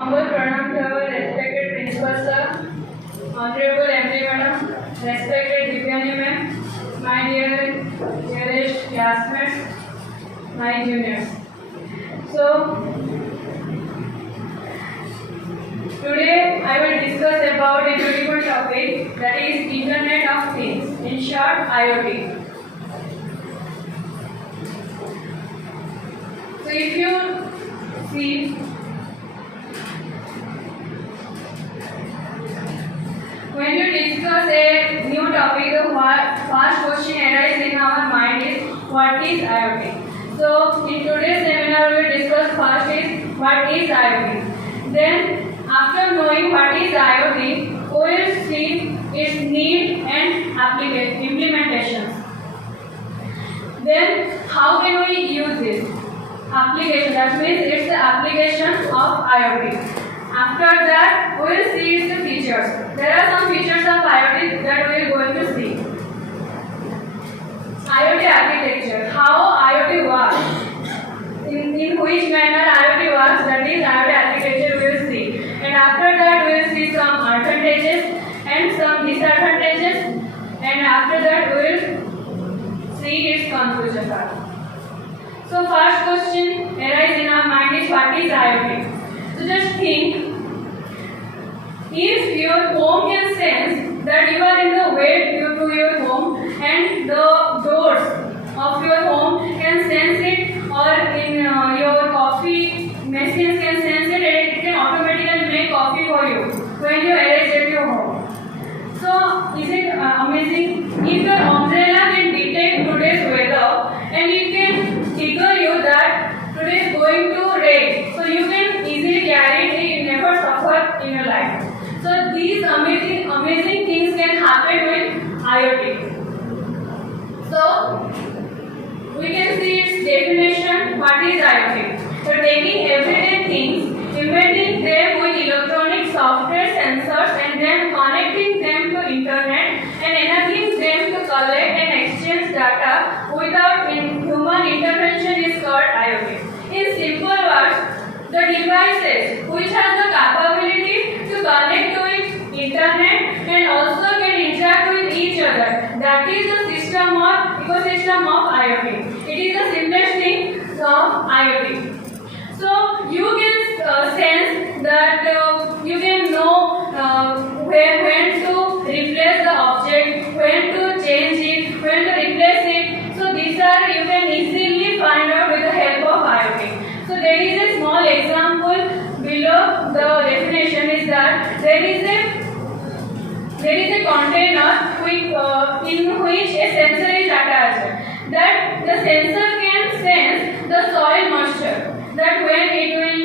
Humble pranam to our respected principal sir, honorable MD madam, respected Divyani ma'am, my dear dearest classmates, my juniors. So today I will discuss about a beautiful topic, that is Internet of Things, in short IoT. So if you see, when you discuss a new topic, the first question arises in our mind is what is IoT? So in today's seminar we will discuss first is what is IoT. Then after knowing what is IoT, we will see its need and implementations. Then how can we use this? Application, that means it's the application of IoT. After that, we will see its features. There are some features of IoT that we are going to see. IoT architecture, how IoT works, in which manner IoT works, that is IoT architecture we will see. And after that, we will see some advantages and some disadvantages. And after that, we will see its conclusion part. So first question arises in our mind is what is IoT? So just think, if your home can sense that you are in the way to your home and the doors of your home can sense it, or in your coffee machines can sense it, and it can automatically make coffee for you when you arrive at your home. So is it amazing? If your umbrella can detect today's weather and it can trigger you that today is going to rain, so you can easily carry it, never suffer in your life. So these amazing things can happen with IoT. So we can see its definition. What is IoT? So taking everyday things, embedding them with electronic software sensors, and then connecting them to internet and enabling them to collect and exchange data without human intervention is called IoT. In simple words, the devices which have the capability to connect to internet and also can interact with each other, that is the ecosystem of IoT. It is the simplest thing of IoT. So you can sense that you can know when to replace the object, when to change it, when to replace it. So these are you can easily find out with the help of IoT. So there is a small example below the definition is that there is a container in which a sensor is attached. That the sensor can sense the soil moisture, that when it will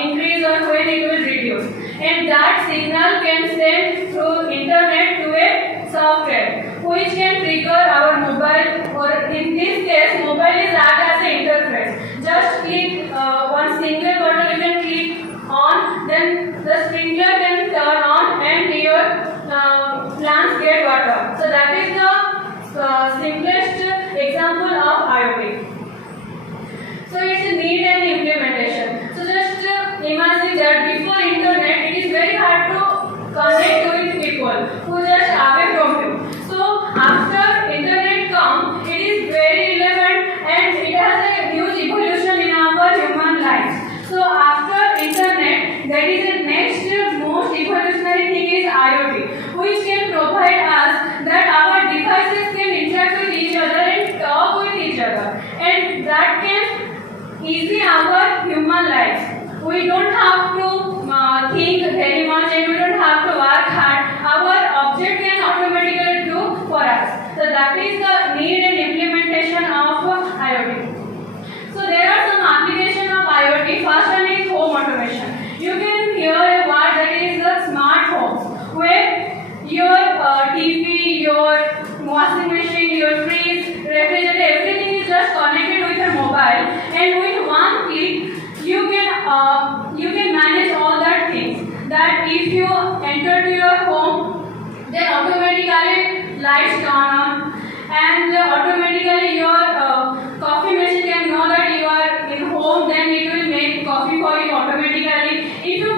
increase or when it will reduce, and that signal can send through internet to a software which can trigger our mobile, or in this case mobile is act as an interface. Just click one single button, you can click on, then the sprinkler can turn on and your plants get water. So that is the simplest example of IoT. So it's a need and implementation. So just imagine that before internet, it is very hard to connect with people who just away from you. So after internet come, it is very relevant and it has a huge evolution in our human lives. So after internet, there is a next most evolutionary thing is IoT, which can provide us that our devices can interact with each other and talk with each other, and that can easy our human lives. We don't have to think very much and we don't have to work hard. Our object can automatically do for us. So that is the need and implementation of IoT. So there are some applications of IoT. First one is home automation. You can hear a word that is the smart homes, where your TV, your washing machine, your fridge, refrigerator, everything is just connected with your mobile, and with one click you can manage all that things. That if you enter to your home, then automatically lights turn on, and automatically your coffee machine can know that you are in home, then it will make coffee for you automatically. If you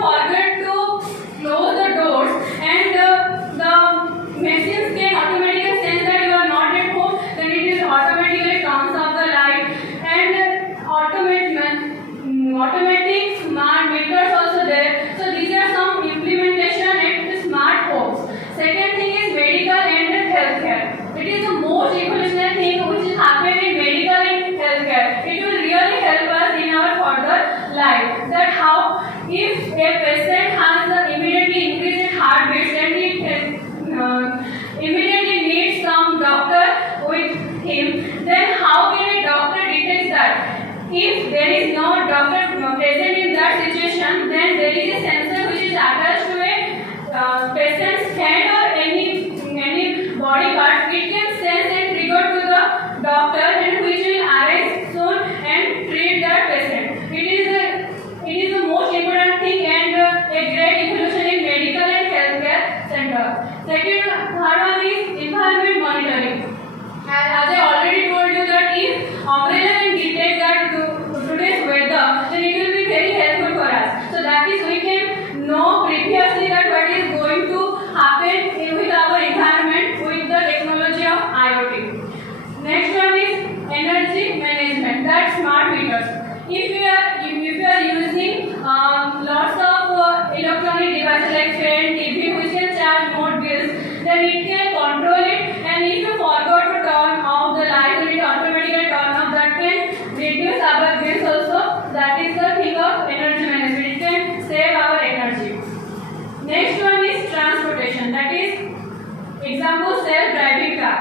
And as I already told you that if umbrella can detect that today's weather, then it will be very helpful for us. So that is we can know previously that what is going to happen with our environment with the technology of IoT. Next one is energy management. That's smart meters. If you are using lots of electronic devices like fan, TV, which can charge more bills, then it can control it. And if you forgot to turn off the light, then it automatically turn off. That can reduce our bills also. That is the thing of energy management. It can save our energy. Next one is transportation. That is example self-driving car.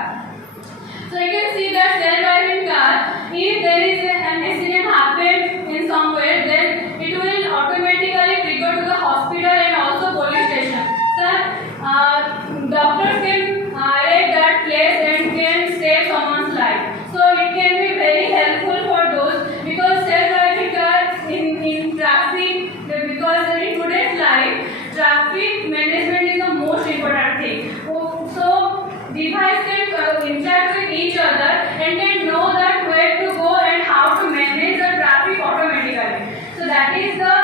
So you can see that self-driving car, if there is an accident happen in somewhere, then it will automatically trigger to the hospital and also police station. So doctors can arrive that place and can save someone's life. So it can be very helpful for those, because self-driving cars in traffic, because in today's life, traffic management is the most important thing. So device can interact with each other and can know that where to go and how to manage the traffic automatically. So that is the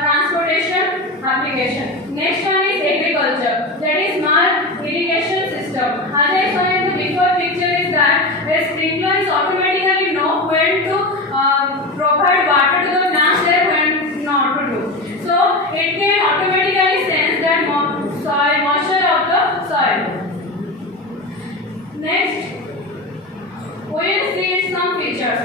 transportation application. Next one is agriculture. That is smart irrigation system. As I saw in the before picture is that a sprinkler is automatically know when to provide water to the plants and when not to do. So it can automatically sense that moisture of the soil. Next, we will see some features.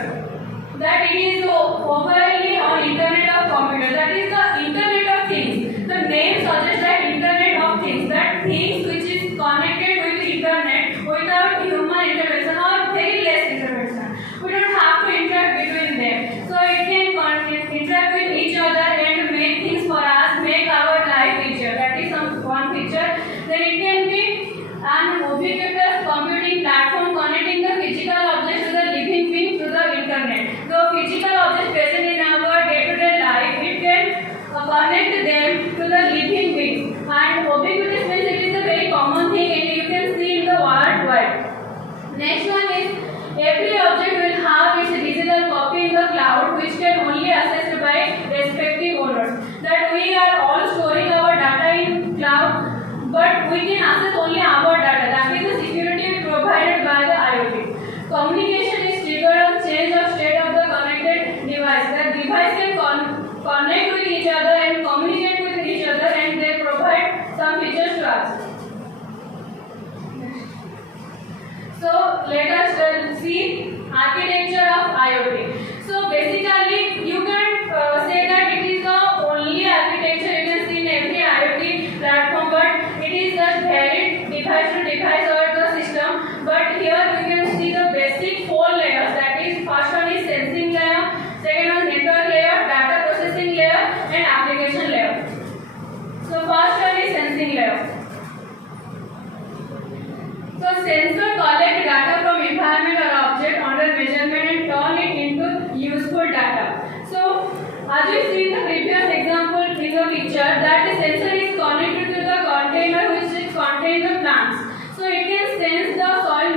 That it is overly on Internet of Computer. That is the Internet of Things. The name suggests that Internet of Things. That things which is connected with the Internet without human intervention or very less intervention. We don't have to interact between them. So it can interact with each other and make things for us, make our life easier. That is one feature. Then it can be an ubiquitous computing platform connecting the physical objects to the living being through the Internet. The physical objects present in our day-to-day life, it can connect them to the living beings. And ubiquitous means it is a very common thing and you can see in the worldwide. Next one is every object will have its digital copy in the cloud, which can only accessed by respective owners. That we are all storing our data in cloud, but we can access only our data. That is the security provided by the IoT. Communication is triggered on change of state of the connected device. The device can connect with each other and communicate with each other, and they provide some features to us. So let us see architecture of IoT. So basically, you can say that it is the only architecture you can see in every IoT platform, but it is just varied device to device or the system. But here we can see the basic 4 layers. That is, first one is sensing layer, second one network layer, data processing layer, and application layer. So first one is sensing layer. So sensor collect data from environment or object under measurement and turn it into useful data. So as you see in the previous example in the picture, that the sensor is connected to the container which contains the plants. So it can sense the soil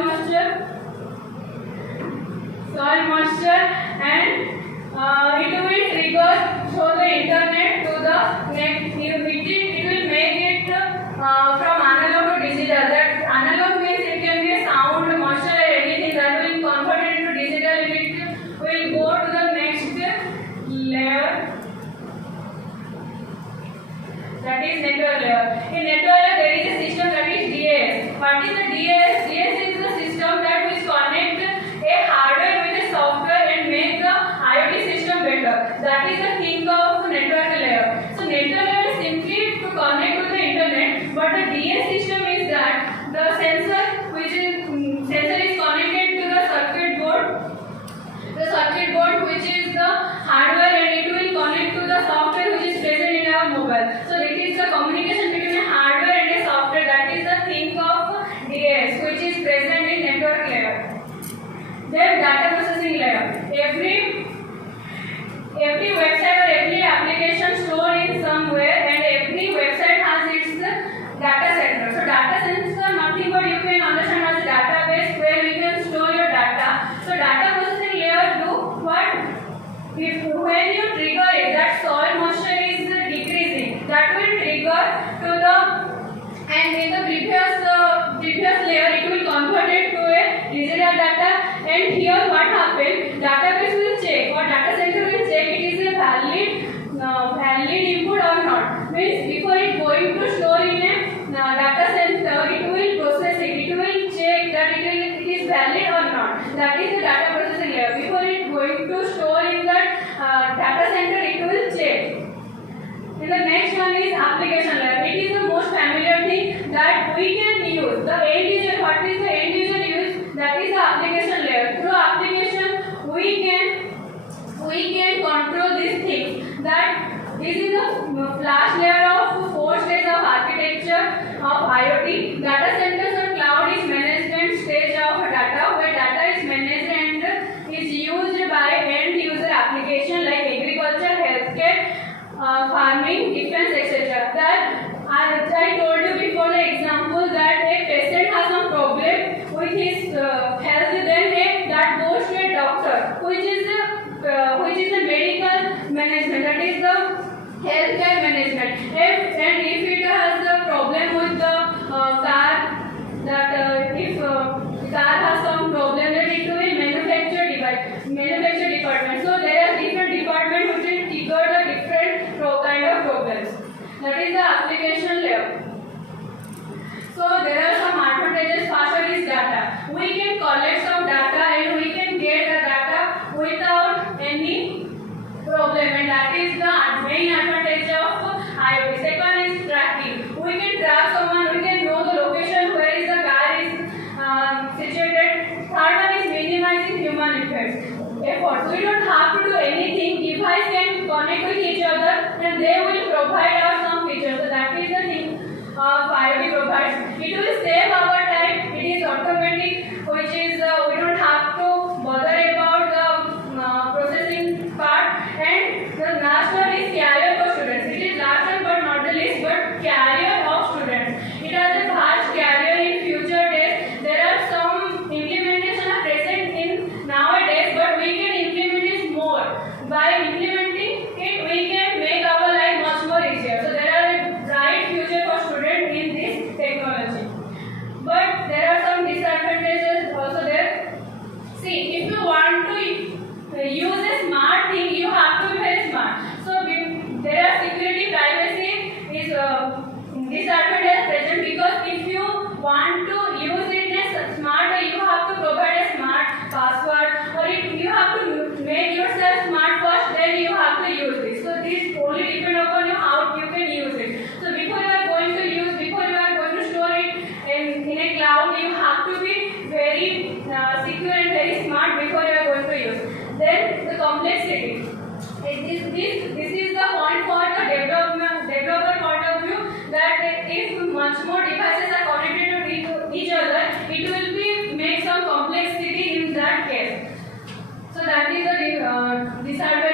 moisture, and it will trigger through the internet to the next. It will make it from analog to digital. That analog means it can be a sound, moisture, or anything that will convert it into digital. It will go to the next layer. That is network layer. In network layer there is a system that is DAS. What is the DAS? DAS is the system that will connect a hardware with a software and make the IoT system better. That is the thing of network layer. So network layer is simply to connect to the internet, but the DAS system is that the sensor is connected to the circuit board. The circuit board which is the hardware, and it will connect to the software which is present in our mobile. So it is the communication between a hardware and a software. That is the thing of DAS which is present in network layer. Then data processing layer. Every website or every application stored in somewhere, and every website has its data center. So data center is nothing but you can understand as a database where we can store that data, and here what happened, database will check or data center will check it is a valid input or not. Means before it going to store in a data center, it will process it, it will check that it is valid or not. That is the data processing layer. Before it going to store in the data center, it will check. And the next one is application layer. It is the most familiar thing that we can use. The end user, what is the end user use? That is the application layer. Through application, we can control these things. That this is the flash layer of 4 stages of architecture of IoT. Data centers or cloud is management stage of data, where data is managed and is used by end user application like agriculture, healthcare, farming, defense, etc. That I told you before the example that a patient has some problem with his health, then that goes to a doctor, which is the medical management, that is the healthcare management. And if it has the problem with the car, that if car has some problem, then it will manufacture department. So there are different departments which will trigger the different kind of problems. That is the application layer. So there are some advantages. First is data. We can collect some data and we can get the data without any problem, and that is the main advantage of IoT. Second is tracking. We can track someone, we can know the location where is the car is situated. Third one is minimizing human effort. We don't have to do anything. Device can connect with each other and they will provide us some features. So that is the thing IoT provides. It will save our time. It is automatic, which is we don't have to bother about the processing part. And the last one is carrier for students. It is last one but not the least, but carrier of students. It has a vast carrier in future days. There are some implementation are present in nowadays, but we can implement it more. By implementing it, we can make our life much more easier. So there are a bright future for students in this technology. But there are some disadvantages also there. See, if you want to use a smart thing, you have to be very smart. So there are security, privacy is disadvantage present, because if you want to use it in a smart way, you have to provide a smart password, or if you have to make yourself smart first, then you have to use this. So this only depend upon you how you can use it. So before you are going to store it in a cloud, you have to be very secure and very smart before you are going to use. Then the complexity. This is the point for the developer point of view, that if much more devices are connected to each other, it will make some complexity in that case. So that is the disadvantage